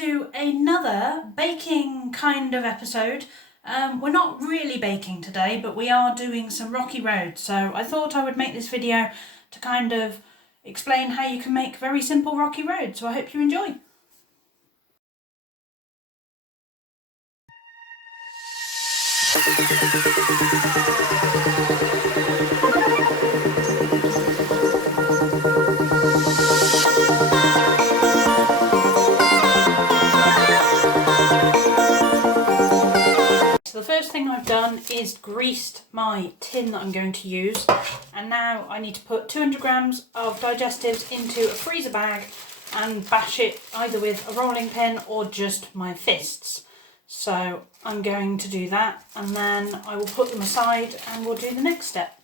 to another baking kind of episode. We're not really baking today, but we are doing some rocky road. So I thought I would make this video to kind of explain how you can make very simple rocky road. So I hope you enjoy. So the first thing I've done is greased my tin that I'm going to use, and now I need to put 200 grams of digestives into a freezer bag and bash it either with a rolling pin or just my fists. So I'm going to do that, and then I will put them aside and we'll do the next step.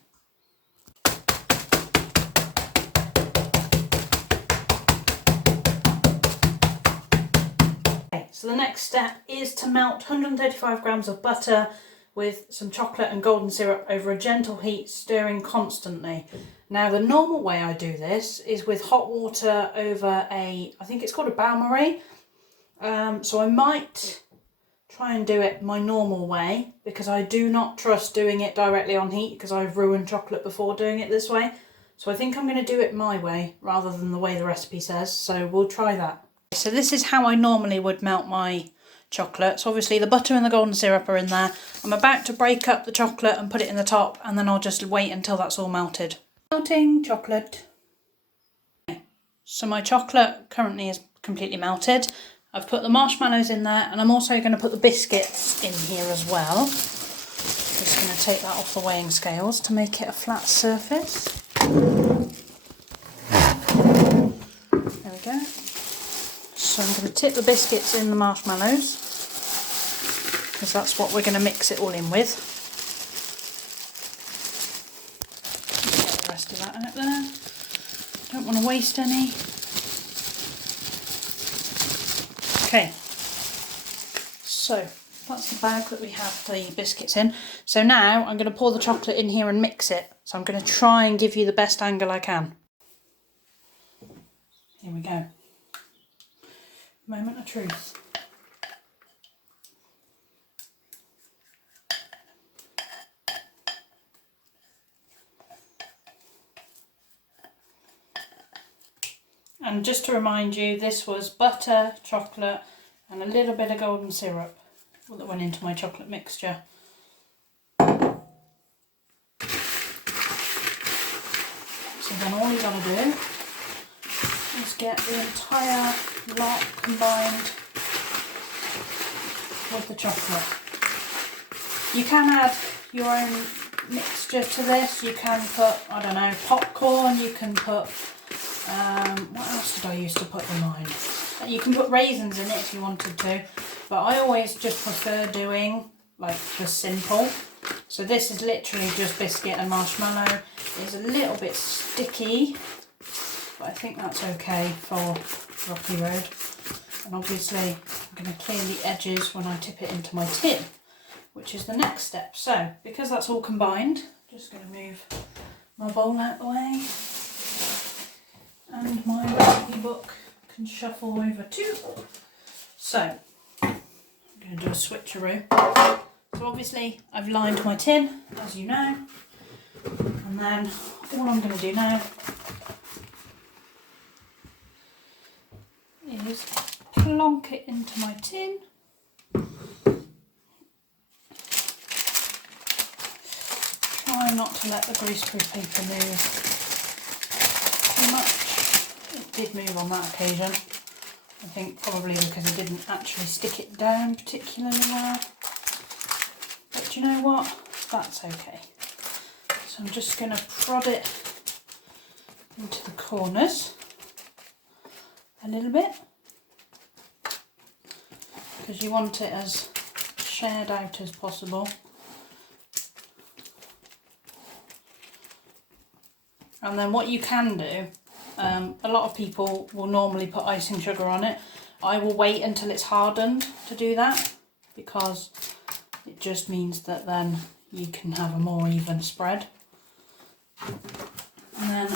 So the next step is to melt 135 grams of butter with some chocolate and golden syrup over a gentle heat, stirring constantly. Now the normal way I do this is with hot water over I think it's called a bain-marie. So I might try and do it my normal way because I do not trust doing it directly on heat because I've ruined chocolate before doing it this way. So I think I'm going to do it my way rather than the way the recipe says. So we'll try that. So this is how I normally would melt my chocolate. So obviously the butter and the golden syrup are in there. I'm about to break up the chocolate and put it in the top, and then I'll just wait until that's all melted. Melting chocolate. So my chocolate currently is completely melted. I've put the marshmallows in there, and I'm also going to put the biscuits in here as well. Just going to take that off the weighing scales to make it a flat surface. There we go. So I'm going to tip the biscuits in the marshmallows because that's what we're going to mix it all in with. Get the rest of that out there. Don't want to waste any. Okay, so that's the bag that we have the biscuits in. So now I'm going to pour the chocolate in here and mix it. So I'm going to try and give you the best angle I can. Here we go. Moment of truth. And just to remind you, this was butter, chocolate and a little bit of golden syrup that went into my chocolate mixture. So then all you gotta do is get the entire lot combined with the chocolate. You can add your own mixture to this. You can put, I don't know, popcorn, you can put, what else did I used to put in mine? You can put raisins in it if you wanted to, but I always just prefer doing like the simple. So this is literally just biscuit and marshmallow. It's a little bit sticky, but I think that's okay for rocky road. And obviously I'm going to clear the edges when I tip it into my tin, which is the next step. So because that's all combined, I'm just going to move my bowl out the way, and my recipe book can shuffle over too. So I'm going to do a switcheroo. So obviously I've lined my tin, as you know, and then all I'm going to do now is plonk it into my tin. Try not to let the greaseproof paper move too much. It did move on that occasion. I think probably because I didn't actually stick it down particularly well. But you know what? That's okay. So I'm just going to prod it into the corners a little bit, because you want it as shared out as possible. And then what you can do, a lot of people will normally put icing sugar on it. I will wait until it's hardened to do that, because it just means that then you can have a more even spread. And then,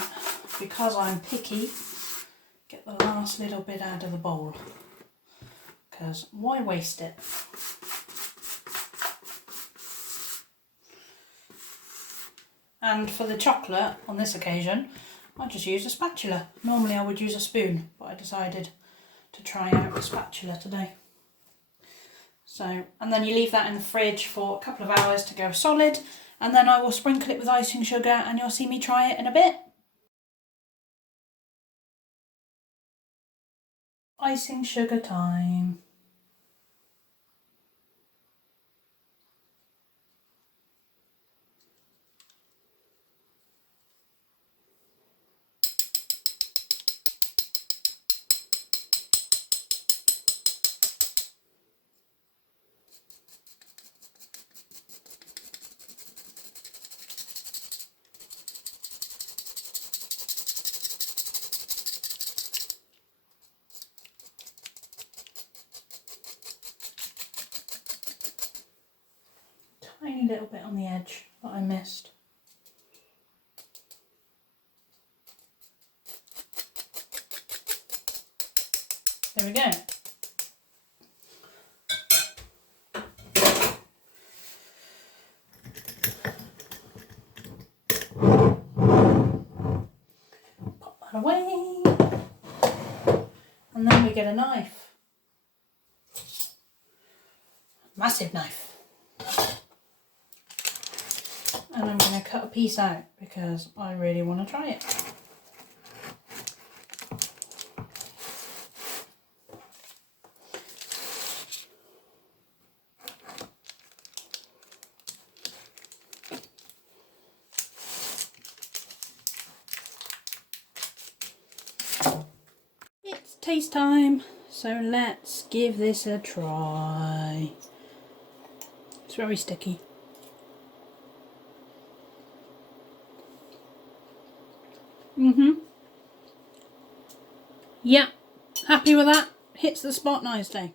because I'm picky, get the last little bit out of the bowl. because why waste it? And for the chocolate, on this occasion, I just used a spatula. Normally I would use a spoon, but I decided to try out a spatula today. So, and then you leave that in the fridge for a couple of hours to go solid, and then I will sprinkle it with icing sugar and you'll see me try it in a bit. Icing sugar time. Tiny little bit on the edge that I missed. There we go. Pop that away. And then we get a knife. Massive knife. And I'm going to cut a piece out because I really want to try it. It's taste time, so let's give this a try. It's very sticky. Yeah, happy with that. Hits the spot nicely.